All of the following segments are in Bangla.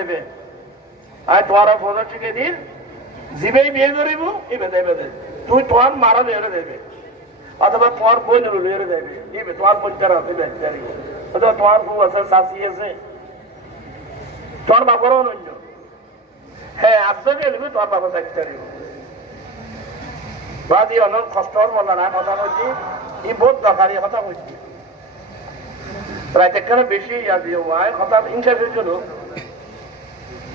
দেবে আর তোমার ফটো শিখে দিন জীবে বিয়ে করিব এই বেঁধে বেঁধে তুই তোমার মারা বেড়ে দেবে অথবা তোমার বই বেড়ে দেবে এই তোমার বইটার হাতে বেঁধে অথবা তোমার বউ আছে শাশি আছে তোমার বাবারও অন্য হ্যাঁ আপনাকে এলবি তোমার বাবা চাইতে বাদি অনেক কষ্ট বললা না কথা বলছি এই বহুত দরকারি কথা বলছি প্রায় একখানে বেশি আজি কথা ইনসাফের জন্য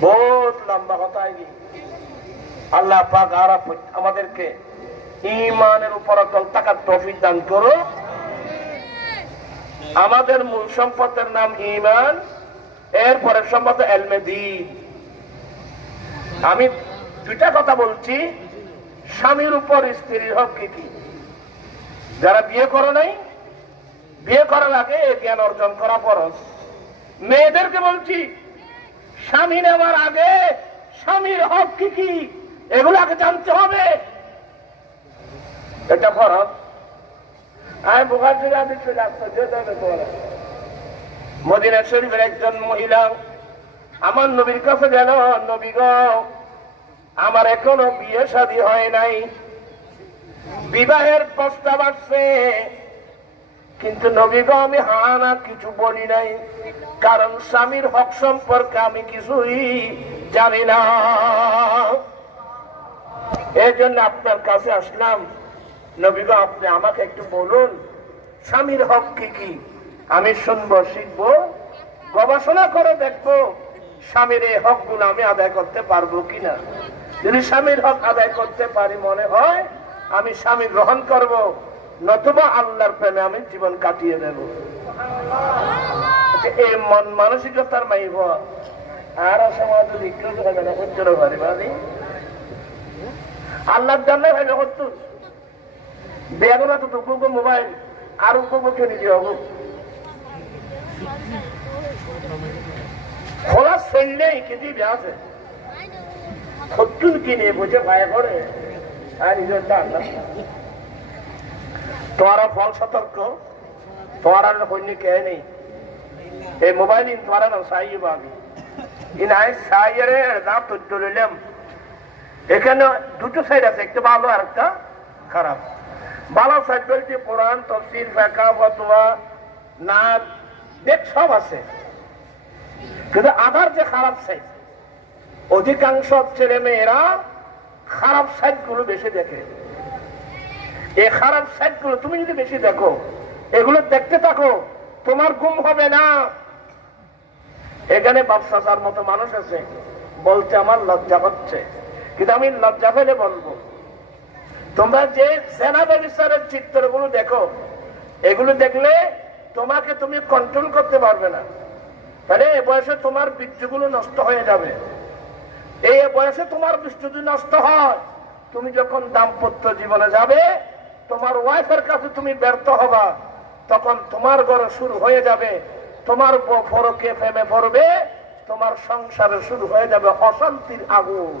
বহুত লম্বা কথা আগে আল্লাহ পাক আর আমাদেরকে ঈমানের উপর অটল থাকার তৌফিক দান করো আমাদের মূল সম্পদের নাম ঈমান এরপরে সম্পদ ইলমে দ্বীন আমি দুইটা কথা বলছি স্বামীর উপর স্ত্রীর হক কি যারা বিয়ে করে নাই বিয়ে করার আগে জ্ঞান অর্জন করা ফরজ মেয়েদেরকে বলছি স্বামী নেওয়ার আগে স্বামীর হক কি এগুলো আগে জানতে হবে এটা ফরজ আমি বুখারী হাদিসে মদিনা শরীফের একজন মহিলা আমার নবীর কাছে গেল নবী গো আমার এখনো বিয়ে শাদী হয় নাই বিবাহের প্রস্তাব আসছে কিন্তু নবী গো আমি হ্যাঁ না কিছু বলি নাই কারণ স্বামীর হক সম্পর্কে আমি কিছুই জানি না এই জন্য আপনার কাছে আসলাম নবী গো আপনি আমাকে একটু বলুন স্বামীর হক কি আমি শুনবো শিখবো গবেষণা করে দেখবো স্বামীর এই হক গুলো আমি আদায় করতে পারবো কিনা যদি স্বামীর হক আদায় করতে পারি মনে হয় আমি স্বামী গ্রহণ করব নতুবা আল্লাহর প্রেমে আমি জীবন কাটিয়ে দেব এই মন মানসিকতার মাইব আর সমাজ বিকৃত হবে না উজ্জ্বল ভারি ভাবি আল্লাহর জান্নাত হবে কত বেগুনা তো টুকু মোবাইল আর উপভোগ কিনে দিয়ে হবো খোলা চললেই কেজি আছে সত্তর কিনে বুঝে ভাই করে আর নিজের তোমারা ফল সতর্ক তোমার কন্যা কে নেই এই মোবাইল ইন তোমার নাম সাইয়ে পাবি ইন আই সাইয়ের দাম তথ্য লইলাম এখানে দুটো সাইড আছে একটা ভালো আর একটা খারাপ ভালো সাইড বলতে কোরআন তাফসীর ফিকহ ফতোয়া নাত দেখ সব আছে কিন্তু আধার যে খারাপ সাইড অধিকাংশ ছেলে মেয়েরা খারাপ সাইড গুলো বেশি দেখে এই খারাপ সাইড গুলো তুমি যদি বেশি দেখো এগুলো দেখতে থাকো তোমার ঘুম হবে না এখানে বাপসাসার মতো মানুষ আছে বলতে আমার লজ্জা হচ্ছে কিন্তু আমি লজ্জা ফেলে বলবো তোমরা যে জেনা ব্যভিচারের চিত্রগুলো দেখো এগুলো দেখলে তোমাকে তুমি কন্ট্রোল করতে পারবে না তাহলে এ বয়সে তোমার বীর্যগুলো নষ্ট হয়ে যাবে এই বয়সে তোমার বীর্য যদি নষ্ট হয় তুমি যখন দাম্পত্য জীবনে যাবে তোমার ওয়াইফের কাছে তুমি ব্যর্থ হবা তখন তোমার ঘরে শুরু হয়ে যাবে তোমার ফরকে প্রেমে পড়বে তোমার সংসারে শুরু হয়ে যাবে অশান্তির আগুন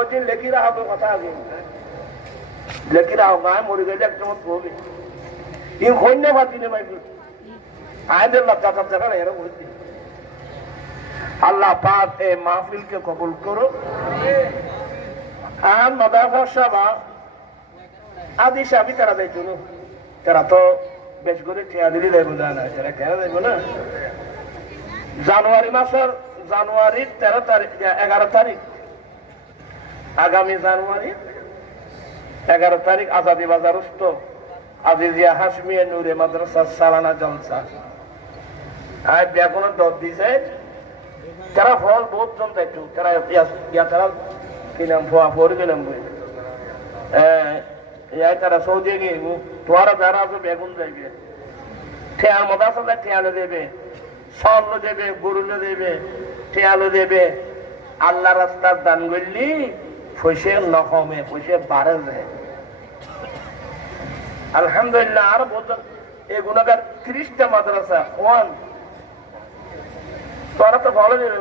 ওদিন লেখিরা হবে কথা আগে লেখিরা হোক আয় মরে গেলে একদম বলবে ইউ কন্যা বাতি নেই আয়দের লজ্জা টজ্জা না এরকম বলছি আল্লাহ পাক এই মাহফিলকে কবুল করো আর মাদ্রাসা সভা আদি সাবি তারা যাইতো না তারা তো বেশ করে ঠেয়া দিলি যাইব না তারা কেন যাইব না জানুয়ারির 13 তারিখ 11 তারিখ আগামী জানুয়ারি 11 তারিখ আজাদি বাজার উৎসব আজিজিয়া হাসমিয়া নূরে মাদ্রাসার সালানা জলসা আর বেগুন দর দিছে তারা ফল বহুত জন যাইতো তারা তারা কি নাম ফোয়া ফোর গেলাম বই তারা সৌদি গিয়ে তোরা যারা আছে বেগুন যাইবে ঠেয়ার মাদ্রাসা ঠেয়ালো দেবে স্বর্ণ দেবে গরুলো দেবে ঠেয়ালো দেবে আল্লাহ রাস্তার দান করলি পয়সে নকমে পয়সে বাড়ে যায় আলহামদুলিল্লাহ আর বলতো এই গুণাগার 30টা মাদ্রাসা ওয়ান তোরা তো ভালো দেবে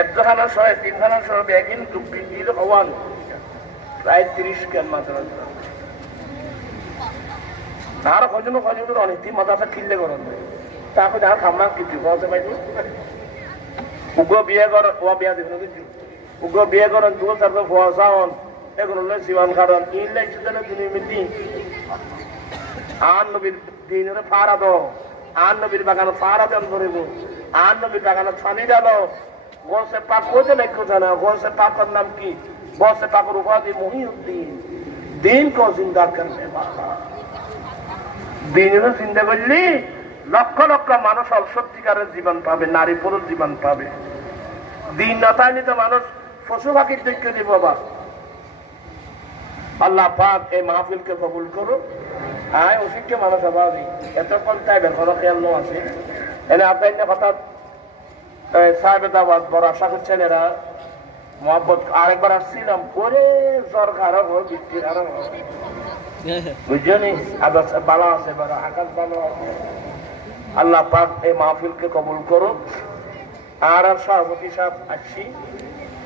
একখানা সহ 3খানা সহ ব্যাগিন টুপিল ওয়ান প্রায় 30 কেন মাদ্রাসা আর কজন অনেক দিন মাথা খিললে করেন তারপর যার খাম্মা কিছু বলতে পারি উগ্র বিয়ে করেন ও বিয়া দেবেন কিছু উগ্র বিয়ে করেন দু তারপর ফসাওন এগুলো জীবন কারণ ইনলাই সুতরাং তুমি মিটি আর নবীর দিনের ফাড়া দো আর নবীর বাগানে ফাড়া দেন করিব আর নবীর বাগানে ছানি ডালো বসে পাক কোথায় লেখো জানা বসে পাকের নাম কি বসে পাকের উপাধি মহিউদ্দিন দিন কো জিন্দা করবে বাবা দিনের চিন্তা করলি লক্ষ লক্ষ মানুষ সত্যিকারের জীবন পাবে নারী পুরুষ জীবন পাবে দিন না তাইলে তো মানুষ পশু পাখির দিক দিব বাবা আল্লাহ পাক এই মাহফিলকে কবুল করো হ্যাঁ অশিক্ষে মানুষ অভাবী এতক্ষণ তাই বেখনো খেয়াল আছে এনে আপনার কথা সাহেবেদাবাদ বড় আশা করছেন এরা মোহাম্মদ আরেকবার আসছিলাম পরে জ্বর খারাপ হোক বৃষ্টি খারাপ হোক বুঝলি আকাশ ভালো আছে বড় আকাশ ভালো আছে আল্লাহ পাক এই মাহফিলকে কবুল করো আর সভাপতি সাহেব আসছি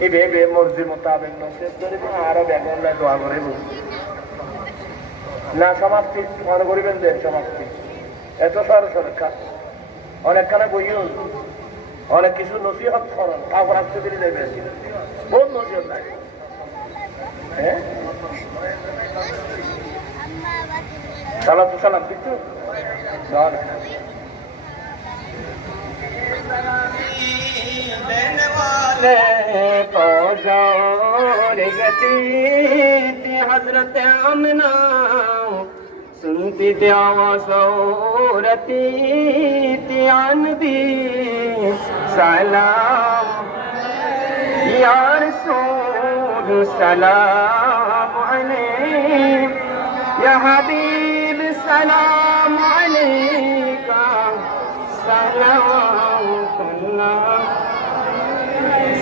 এই ভেবে মসজিদ মোতাবেক নসিহত করিব আরো বেগুন দোয়া করিব না সমাপ্তি মনে করিবেন দেন সমাপ্তি এত সরকার অনেকখানে বইও অনেক কিছু নসিহত করেন তারপর আসতে দিলে দেবেন বহুত নসিহত নাই হ্যাঁ সালাম তো সালাম কিন্তু हजरत आमना सुनती सूरती त्यान भी सलाम या रसूल सलाम अलैक या हबीब सलाम अलैका सलावतुल्लाह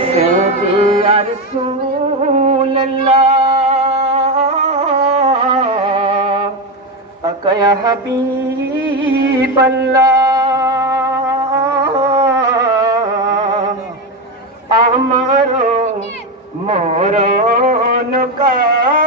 सैयदी या रसूल अल्लाह या हबीब अल्लाह আমারো মরণ কাল